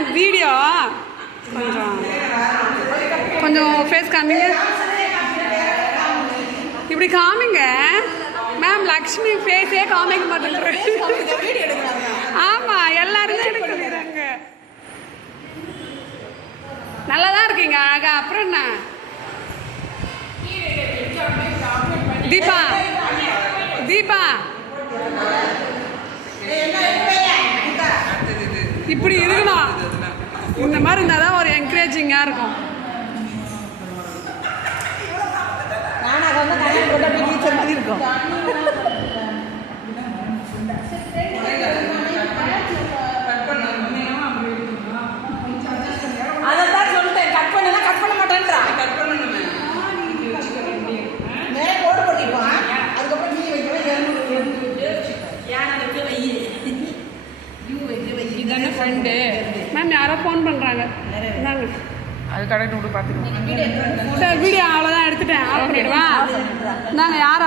Ma'am video கொஞ்சம் கொஞ்சம் face காமிங்க, இப்படி காமிங்க மேம். லக்ஷ்மி ஃபேஸே காமிக்க மாட்டேங்கிறாங்க. ஆமாம், எல்லாருமே எடுக்கிறாங்க. நல்லா தான் இருக்கீங்க அழகா. அப்புறம் என்ன தீபா, தீபா இப்படி இருக்கணும். இந்த மாதிரி இருந்தால் தான் ஒரு என்கரேஜிங்காக இருக்கும். இருக்கும் அதான் சொல்லிட்டேன். கட் பண்ணா கட் பண்ண மாட்டேன்றா. கட் பண்ணணுமே மேலே கோடு போட்டிருப்பான். அதுக்கப்புறம் நீ வைக்கிறேன். இதான ஃப்ரெண்டு மேம். யாரோ ஃபோன் பண்ணுறாங்க. அது கரெக்ட் விட்டு பார்த்துருவோம். வீடியோ அவ்வளோதான் எடுத்துட்டேன். ஆஃப் பண்ணிடுவேன். நாங்கள் யாரை